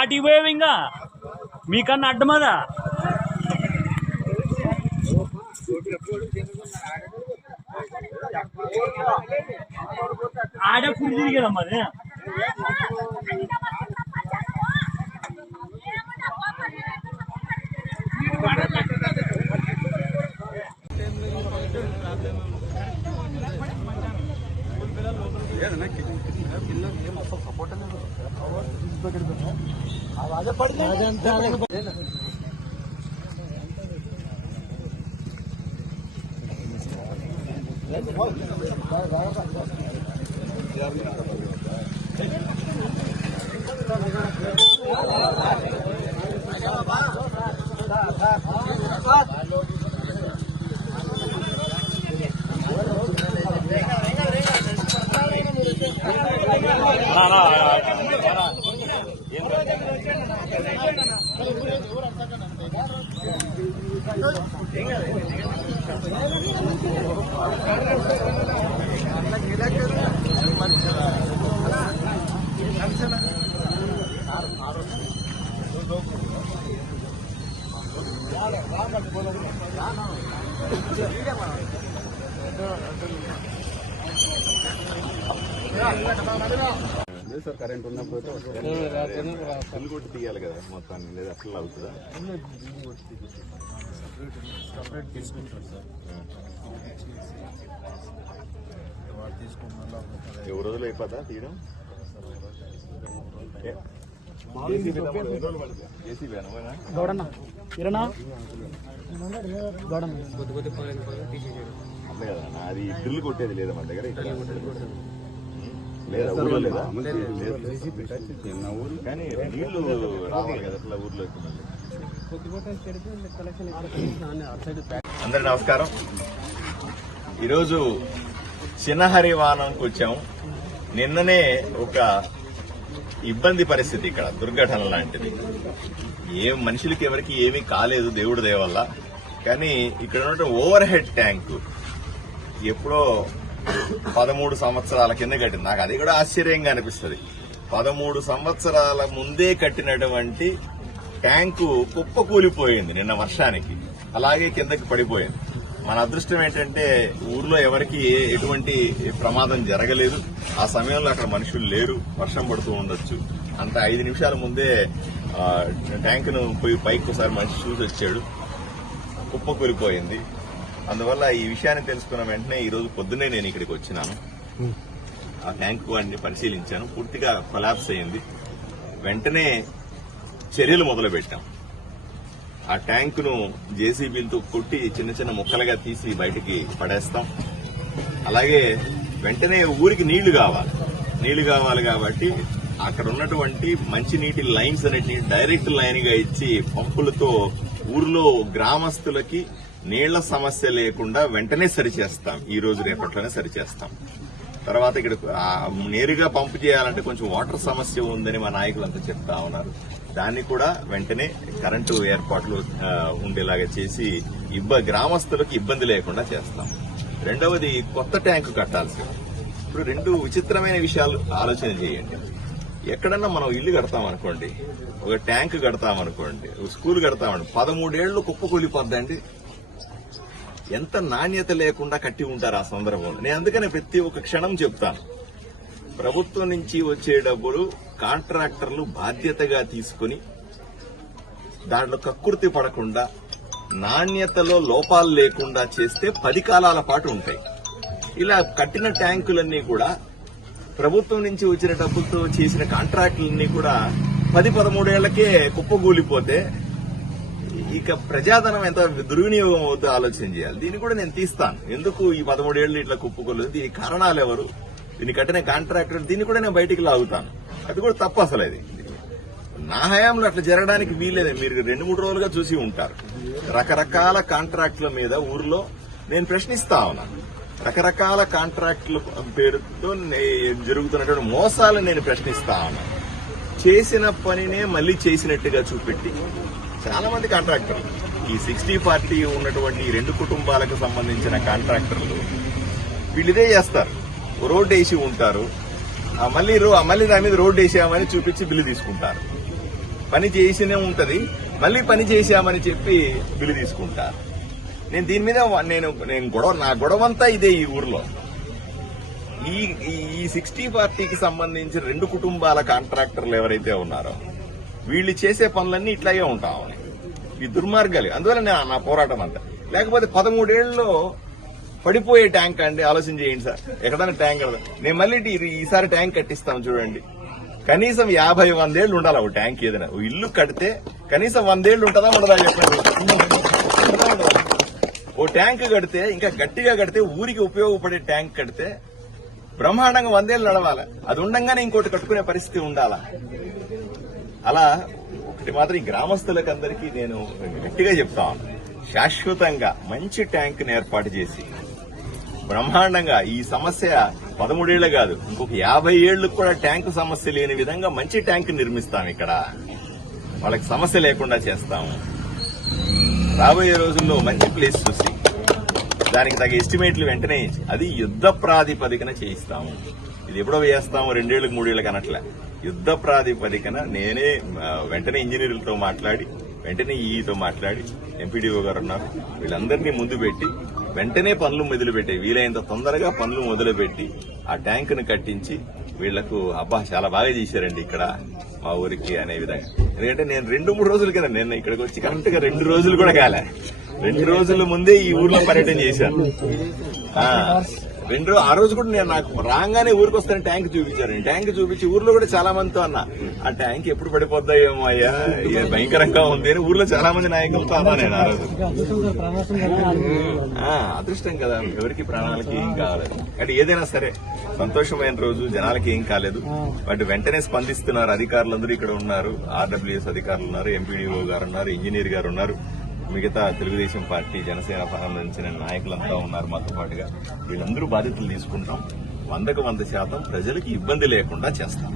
ఆటిపోయావు ఇంకా మీకన్నా అడ్డమదా ఆడే ఫుడ్ తిరిగాడమ్మా అది సార్ కరెంట్ ఉన్నప్పుడు కొట్టి తీయాలి కదా మొత్తాన్ని లేదా అట్లా అవుతుందా ఏ రోజులు అయిపోతా తీయడం అమ్మే కదా అది డ్రిల్ కొట్టేది లేదా మన దగ్గర ఇక్కడ లేదా ఊర్లో లేదా కానీ నీళ్లు రావాలి కదా అట్లా ఊర్లో. అందరికి నమస్కారం. ఈరోజు చిన్నహరివానంకి వచ్చాము. నిన్ననే ఒక ఇబ్బంది పరిస్థితి, ఇక్కడ దుర్ఘటన లాంటిది. ఏం మనుషులకి ఎవరికి ఏమీ కాలేదు దేవుడి దయ వల్ల. కానీ ఇక్కడ ఉన్న ఓవర్ హెడ్ ట్యాంకు ఎప్పుడో 13 సంవత్సరాల కింద కట్టింది. నాకు అది కూడా ఆశ్చర్యంగా అనిపిస్తుంది. 13 సంవత్సరాల ముందే కట్టినటువంటి ట్యాంకు కుప్ప కూలిపోయింది నిన్న వర్షానికి, అలాగే కిందకి పడిపోయింది. మన అదృష్టం ఏంటంటే ఊర్లో ఎవరికి ఎటువంటి ప్రమాదం జరగలేదు. ఆ సమయంలో అక్కడ మనుషులు లేరు, వర్షం పడుతూ ఉండొచ్చు. అంత 5 నిమిషాల ముందే ట్యాంకును పోయి పైకి ఒకసారి మనిషి చూసి వచ్చాడు, కుప్ప కూలిపోయింది. అందువల్ల ఈ విషయాన్ని తెలుసుకున్న వెంటనే ఈ రోజు పొద్దున్నే నేను ఇక్కడికి వచ్చినాను. ఆ ట్యాంకు వాడిని పరిశీలించాను, పూర్తిగా కొలాప్స్ అయింది. వెంటనే చర్యలు మొదలుపెట్టాం. ఆ ట్యాంకును జేసీబీలతో కొట్టి చిన్న చిన్న ముక్కలుగా తీసి బయటికి పడేస్తాం. అలాగే వెంటనే ఊరికి నీళ్లు కావాలి కాబట్టి అక్కడ ఉన్నటువంటి మంచినీటి లైన్స్ అన్నిటిని డైరెక్ట్ లైన్ గా ఇచ్చి పంపులతో ఊర్లో గ్రామస్తులకి నీళ్ల సమస్య లేకుండా వెంటనే సరిచేస్తాం. ఈ రోజు రేపట్లోనే సరిచేస్తాం. తర్వాత ఇక్కడ నేరుగా పంపు చేయాలంటే కొంచెం వాటర్ సమస్య ఉందని మా నాయకులంతా చెప్తా ఉన్నారు. దాన్ని కూడా వెంటనే కరెంటు ఏర్పాట్లు ఉండేలాగా చేసి గ్రామస్తులకు ఇబ్బంది లేకుండా చేస్తాం. రెండవది, కొత్త ట్యాంకు కట్టాల్సి. ఇప్పుడు 2 విచిత్రమైన విషయాలు ఆలోచన చేయండి. ఎక్కడన్నా మనం ఇల్లు కడతామనుకోండి, ఒక ట్యాంకు కడతామనుకోండి, ఒక స్కూల్ కడతామని 13 ఏళ్లు కుప్పకూలిపోద్దండి. ఎంత నాణ్యత లేకుండా కట్టి ఉంటారు ఆ సందర్భంలో. నేను అందుకనే ప్రతి ఒక్క క్షణం చెప్తాను, ప్రభుత్వం నుంచి వచ్చే డబ్బులు కాంట్రాక్టర్లు బాధ్యతగా తీసుకుని దాంట్లో కక్కుర్తి పడకుండా నాణ్యతలో లోపాలు లేకుండా చేస్తే 10 కాలాల పాటు ఉంటాయి. ఇలా కట్టిన ట్యాంకులన్నీ కూడా ప్రభుత్వం నుంచి వచ్చిన డబ్బులతో చేసిన కాంట్రాక్టులన్నీ కూడా 10-13 ఏళ్లకే కుప్పగూలిపోతే ఇక ప్రజాధనం ఎంత దుర్వినియోగం అవుతుందో ఆలోచన చేయాలి. దీన్ని కూడా నేను తీస్తాను. ఎందుకు ఈ 13 ఏళ్లు ఇట్లా కుప్పగూలేదు, దీనికి కారణాలు ఎవరు, దీన్ని కట్టిన కాంట్రాక్టర్, దీన్ని కూడా నేను బయటికి లాగుతాను. అది కూడా తప్పు. అసలు అది నా హయాంలో అట్లా జరగడానికి వీల్లేదు. మీరు 2-3 రోజులుగా చూసి ఉంటారు. రకరకాల కాంట్రాక్టుల మీద ఊర్లో నేను ప్రశ్నిస్తా ఉన్నాను. రకరకాల కాంట్రాక్టుల పేరుతో జరుగుతున్నటువంటి మోసాలు నేను ప్రశ్నిస్తా ఉన్నాను. చేసిన పనినే మళ్లీ చేసినట్టుగా చూపెట్టి చాలా మంది కాంట్రాక్టర్లు, ఈ 60-40 ఉన్నటువంటి 2 కుటుంబాలకు సంబంధించిన కాంట్రాక్టర్లు వీళ్ళు ఇదే చేస్తారు. రోడ్డు వేసి ఉంటారు, మళ్ళీ దాని మీద రోడ్డు వేసామని చూపించి బిల్లు తీసుకుంటారు. పని చేసినే ఉంటది, మళ్ళీ పని చేశామని చెప్పి బిల్లు తీసుకుంటారు. నేను దీని మీద నా గొడవంతా ఇదే ఈ ఊర్లో. ఈ 60-40కి సంబంధించి 2 కుటుంబాల కాంట్రాక్టర్లు ఎవరైతే ఉన్నారో వీళ్ళు చేసే పనులన్నీ ఇట్లాగే ఉంటాం. ఈ దుర్మార్గాలు, అందువల్ల నా పోరాటం అంతా. లేకపోతే 13 ఏళ్లలో పడిపోయే ట్యాంక్ అండి, ఆలోచన చేయండి సార్. ఎక్కడైనా ట్యాంక్ నేను మళ్ళీ ఈసారి ట్యాంక్ కట్టిస్తాను చూడండి. కనీసం 50-100 ఏళ్ళు ఉండాలి ఒక ట్యాంక్. ఏదైనా ఓ ఇల్లు కడితే కనీసం 100 ఏళ్ళు ఉంటుందా ఉండదా చెప్పండి. ఓ ట్యాంక్ కడితే, ఇంకా గట్టిగా కడితే, ఊరికి ఉపయోగపడే ట్యాంక్ కడితే బ్రహ్మాండంగా 100 ఏళ్ళు నడవాలి. అది ఉండంగానే ఇంకోటి కట్టుకునే పరిస్థితి ఉండాలా. అలా ఒకటి మాత్రం ఈ గ్రామస్తులకు అందరికీ నేను గట్టిగా చెప్తాను, శాశ్వతంగా మంచి ట్యాంక్ ని ఏర్పాటు చేసి బ్రహ్మాండంగా ఈ సమస్య 13 ఏళ్లు కాదు, ఇంకొక 50 ఏళ్లకు కూడా ట్యాంకు సమస్య లేని విధంగా మంచి ట్యాంక్ నిర్మిస్తాం. ఇక్కడ వాళ్ళకి సమస్య లేకుండా చేస్తాము. రాబోయే రోజుల్లో మంచి ప్లేస్ చూసి దానికి తగ్గ ఎస్టిమేట్లు వెంటనే అది యుద్ధ ప్రాతిపదికన చేయిస్తాము. ఇది ఎప్పుడో వేస్తాము 2 ఏళ్లకు 3 ఏళ్లకు అనట్లే. యుద్ధ ప్రాతిపదికన నేనే వెంటనే ఇంజనీర్లతో మాట్లాడి, వెంటనే ఈతో మాట్లాడి, ఎంపీడీఓ గారు ఉన్నారు, వీళ్ళందరినీ ముందు పెట్టి వెంటనే పనులు మొదలుపెట్టాయి. వీలైనంత తొందరగా పనులు మొదలుపెట్టి ఆ ట్యాంకును కట్టించి వీళ్లకు అబ్బా చాలా బాగా చేశారండి ఇక్కడ మా ఊరికి అనే విధంగా. ఎందుకంటే నేను 2-3 రోజుల కింద నేను ఇక్కడికి వచ్చి కరెక్ట్ గా 2 రోజులు కూడా కాలే, 2 రోజుల ముందే ఈ ఊర్లో పర్యటన చేశాను. ఆ రోజు కూడా నేను నాకు రాగానే ఊరికి వస్తాను ట్యాంక్ చూపించారు. ట్యాంక్ చూపించి ఊర్లో కూడా చాలా మందితో అన్నా, ఆ ట్యాంక్ ఎప్పుడు పడిపోద్దాయేమో అయ్యా, భయంకరంగా ఉంది అని ఊర్లో చాలా మంది నాయకులతో అన్నా నేను ఆ రోజు. అదృష్టం కదా, ఎవరికి ప్రాణాలకి ఏం కాలేదు. అంటే ఏదైనా సరే సంతోషమైన రోజు, జనాలకి ఏం కాలేదు. వాటి వెంటనే స్పందిస్తున్నారు. అధికారులందరూ ఇక్కడ ఉన్నారు, ఆర్డబ్ల్యూఎస్ అధికారులు ఉన్నారు, ఎంపీడీఓ గారు ఉన్నారు, ఇంజనీర్ గారు ఉన్నారు, మిగతా తెలుగుదేశం పార్టీ, జనసేన సంబంధించిన నాయకులంతా ఉన్నారు మాతో పాటుగా. వీళ్ళందరూ బాధ్యతలు తీసుకుంటాం. 100% ప్రజలకు ఇబ్బంది లేకుండా చేస్తాం.